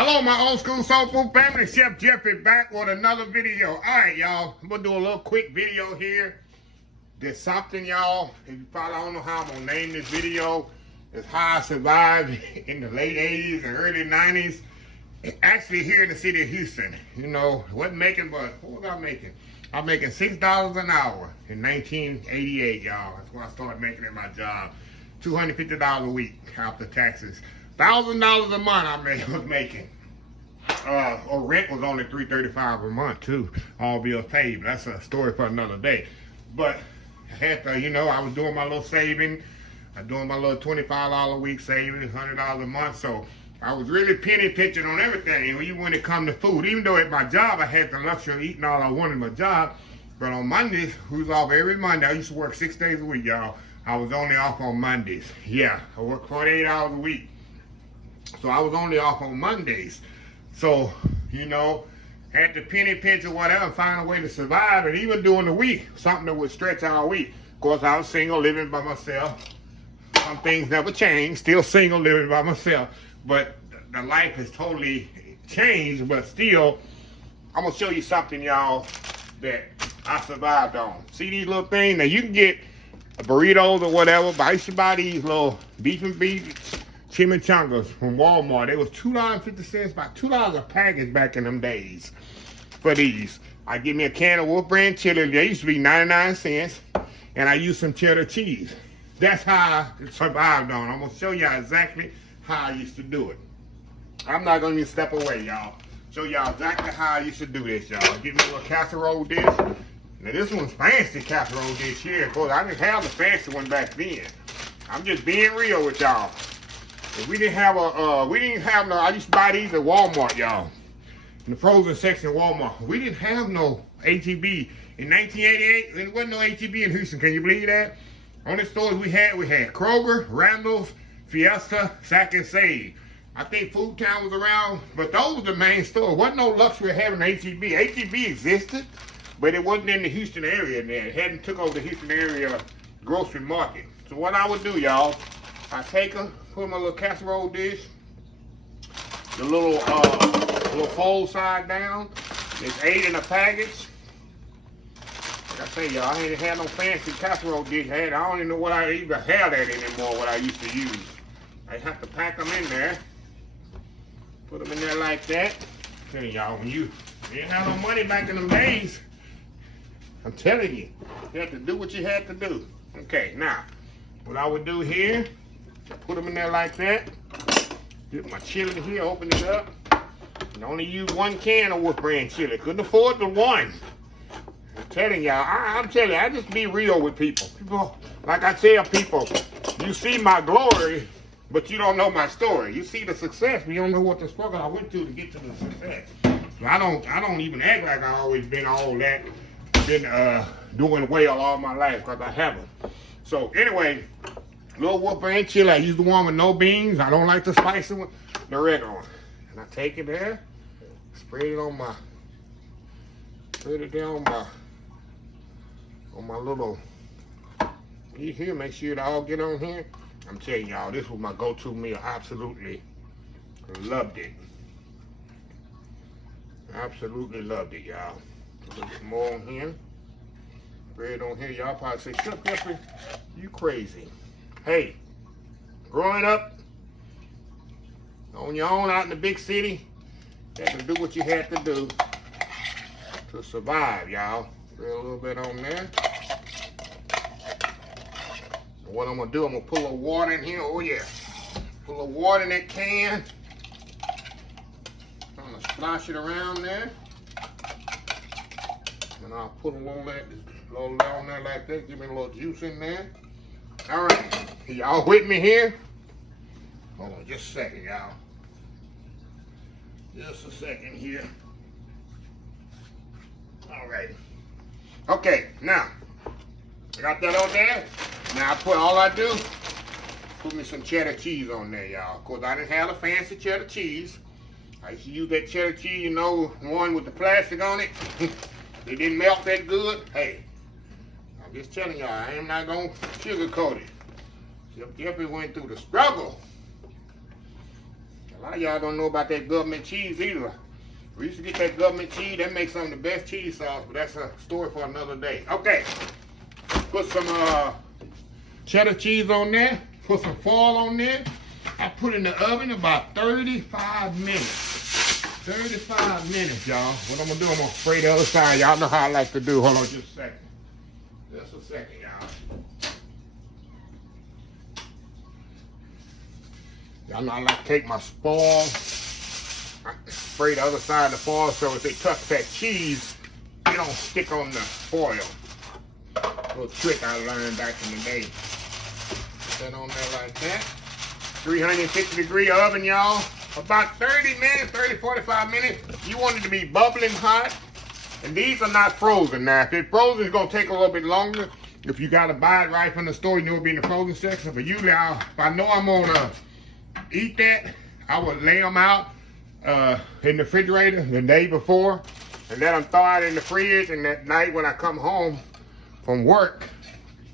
Hello, my old school soul food family. Chef Jeff is back with another video. All right, y'all. I'm going to do a little quick video here. There's something, y'all. If you probably don't know how I'm going to name this video. It's how I survived in the late 80s and early 90s. Actually, here in the city of Houston. You know, wasn't making, but what was I making? I'm making $6 an hour in 1988, y'all. That's when I started making it my job. $250 a week after taxes. $1,000 a month I was making. Or rent was only $335 a month too. All bills paid. But that's a story for another day. But I had to, you know, I was doing my little saving. I was doing my little $25 a week saving, $100 a month. So I was really penny pinching on everything. You know, even when it come to food. Even though at my job I had the luxury of eating all I wanted in my job. But on Mondays, we was off every Monday. I used to work 6 days a week, y'all. I was only off on Mondays. Yeah, I worked 48 hours a week. So I was only off on Mondays. So, you know, had to penny pinch or whatever and find a way to survive. And even during the week, something that would stretch our week. Of course, I was single, living by myself. Some things never changed. Still single, living by myself. But the life has totally changed. But still, I'm going to show you something, y'all, that I survived on. See these little things? Now, you can get burritos or whatever, but I used to buy these little beef chimichangas from Walmart. They was $2.50, about $2 a package back in them days for these. I give me a can of Wolf brand chili. They used to be 99 cents, and I used some cheddar cheese. That's how I survived on. I'm gonna show y'all exactly how I used to do it. I'm not gonna even step away, y'all. Show y'all exactly how I used to do this, y'all. Give me a little casserole dish. Now this one's fancy casserole dish here. Of course, I didn't have the fancy one back then. I'm just being real with y'all. We didn't have no, I used to buy these at Walmart, y'all. In the frozen section of Walmart. We didn't have no HEB. In 1988, there wasn't no HEB in Houston. Can you believe that? Only stores we had Kroger, Randall's, Fiesta, Sack and Save. I think Food Town was around, but those were the main stores. Wasn't no luxury of having an HEB. HEB existed, but it wasn't in the Houston area there. It hadn't took over the Houston area grocery market. So what I would do, y'all, I take her, put my little casserole dish, the little fold side down. It's 8 in a package. Like I say, y'all, I ain't had no fancy casserole dish. I don't even know what I even have that anymore, what I used to use. I have to pack them in there. Put them in there like that. I'm telling y'all, when you didn't have no money back in them days, I'm telling you, you had to do what you had to do. Okay, now, what I would do here, put them in there like that. Get my chili here, open it up. And only use 1 can of Wolf brand chili. Couldn't afford the one. I'm telling y'all, I'm telling you, I just be real with people. People, like I tell people, you see my glory, but you don't know my story. You see the success, but you don't know what the struggle I went through to get to the success. So I don't even act like I always been all that, been doing well all my life, because I haven't. So anyway, little Wolf brand chili. I use the one with no beans. I don't like the spicy one, the regular one. And I take it there, spread it on my, on my little, you here, make sure it all get on here. I'm telling y'all, this was my go-to meal. Absolutely loved it. Absolutely loved it, y'all. Put some more on here. Bread on here. Y'all probably say, Chef Jeffrey, you crazy. Hey, growing up on your own out in the big city, you had to do what you had to do to survive, y'all. Spread a little bit on there. And what I'm going to do, I'm going to put a little water in here. Oh, yeah. Put a little water in that can. I'm going to splash it around there. And I'll put a little on there like that. Give me a little juice in there. All right. Y'all with me here? Hold on just a second, y'all. Just a second here. All right. Okay, now, I got that on there. Now all I do, put me some cheddar cheese on there, y'all. Of course, I didn't have a fancy cheddar cheese. I used to use that cheddar cheese, you know, one with the plastic on it. It didn't melt that good. Hey, I'm just telling y'all, I am not gonna sugarcoat it. Chef Jeffrey went through the struggle. A lot of y'all don't know about that government cheese either. We used to get that government cheese. That makes some of the best cheese sauce, but that's a story for another day. Okay, put some cheddar cheese on there. Put some foil on there. I put in the oven about 35 minutes. 35 minutes, y'all. What I'm gonna do, I'm gonna spray the other side. Y'all know how I like to do. Hold on just a second. Just a second, y'all. Y'all know I like to take my spoil. I spray the other side of the foil so if they touch that cheese, it don't stick on the foil. Little trick I learned back in the day. Put that on there like that. 350-degree oven, y'all. About 30 minutes, 45 minutes. You want it to be bubbling hot. And these are not frozen. Now, if it's frozen, it's going to take a little bit longer. If you got to buy it right from the store, you know it'll be in the frozen section. But usually, if I know I'm going to eat that, I would lay them out in the refrigerator the day before. And then I'm throw it in the fridge. And that night when I come home from work,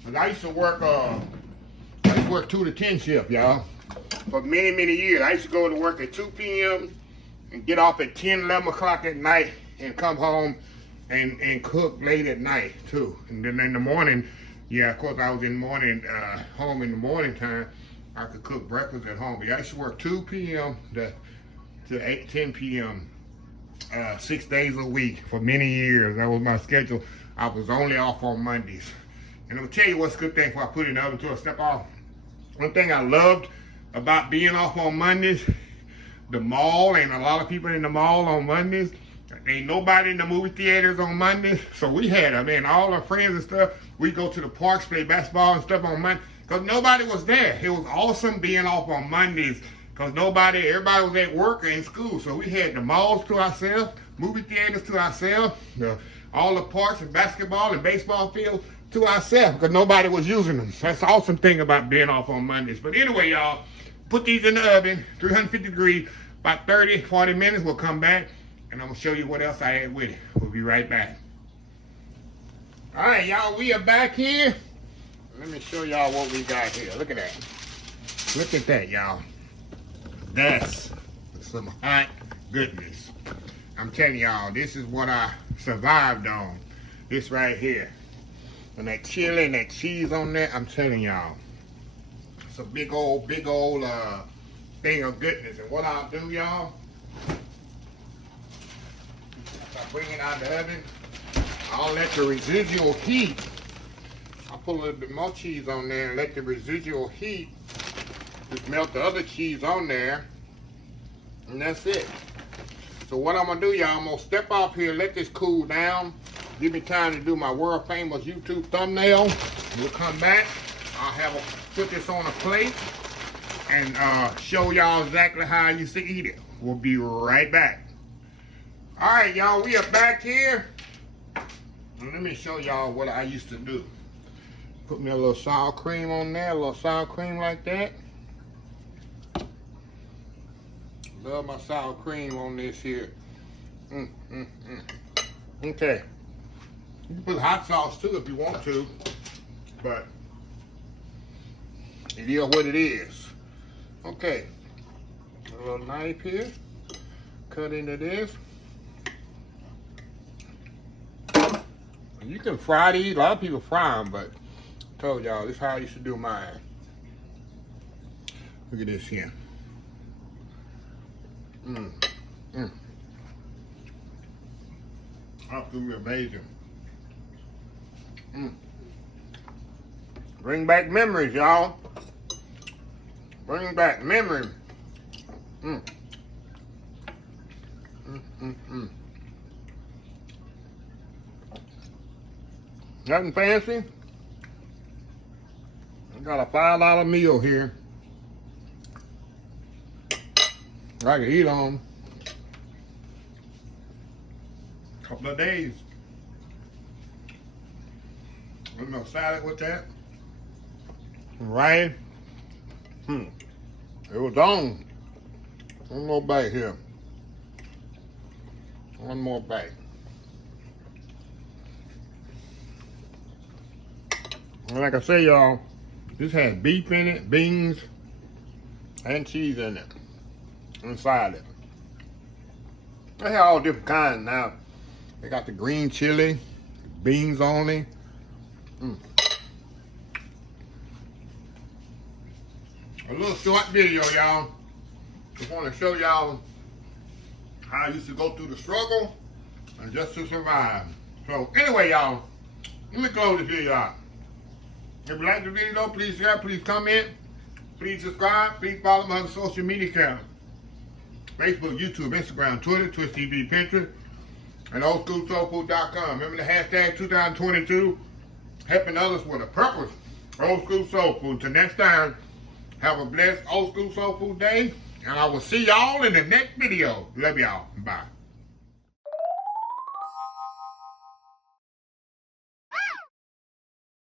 because I used to work 2 to 10 shift, y'all. For many, many years. I used to go to work at 2 p.m. and get off at 10, 11 o'clock at night and come home and cook late at night too. And then in the morning, yeah, of course I was in the morning, home in the morning time. I could cook breakfast at home. But I used to work 2 p.m. to 10 p.m. 6 days a week for many years. That was my schedule. I was only off on Mondays. And I'm gonna tell you what's a good thing before I put it in the oven to a step off. One thing I loved about being off on Mondays, the mall, ain't a lot of people in the mall on Mondays. Ain't nobody in the movie theaters on Mondays. So we had, all our friends and stuff, we go to the parks, play basketball and stuff on Monday, because nobody was there. It was awesome being off on Mondays, because everybody was at work or in school. So we had the malls to ourselves, movie theaters to ourselves, all the parks and basketball and baseball fields to ourselves, because nobody was using them. That's the awesome thing about being off on Mondays. But anyway, y'all, put these in the oven, 350 degrees, about 30, 40 minutes. We'll come back, and I'm going to show you what else I add with it. We'll be right back. All right, y'all, we are back here. Let me show y'all what we got here. Look at that. Look at that, y'all. That's some hot goodness. I'm telling y'all, this is what I survived on. This right here. And that chili and that cheese on there, I'm telling y'all. It's a big old thing of goodness. And what I'll do, y'all, I bring it out of the oven. I'll let the residual heat, I'll put a little bit more cheese on there and let the residual heat just melt the other cheese on there. And that's it. So what I'm gonna do, y'all, I'm gonna step off here, let this cool down. Give me time to do my world famous YouTube thumbnail. We'll come back. I'll put this on a plate and show y'all exactly how I used to eat it. We'll be right back. All right, y'all, we are back here. And let me show y'all what I used to do. Put me a little sour cream on there, a little sour cream like that. Love my sour cream on this here. Okay. You can put hot sauce too if you want to, but it is what it is. Okay, a little knife here, cut into this. You can fry these, a lot of people fry them, but I told y'all, this is how I used to do mine. Look at this here. Absolutely amazing. Bring back memories, y'all. Bring back memories. Nothing fancy. I got a $5 meal here. I can eat on a couple of days. A little salad with that. Right. It was on. One more bite here. One more bite. And like I say, y'all, this has beef in it, beans, and cheese in it. inside it. They have all different kinds now. They got the green chili, beans only. A little short video, y'all. Just want to show y'all how I used to go through the struggle and just to survive. So anyway, y'all, let me close this video out. If you like the video, please share, please comment, please subscribe, please follow my social media accounts. Facebook, YouTube, Instagram, Twitter, Twitch TV, Pinterest, and oldschoolsoulfood.com. Remember the hashtag 2022, helping others with a purpose. Old School Soul Food. Till next time, have a blessed Old School Soul Food day, and I will see y'all in the next video. Love y'all. Bye.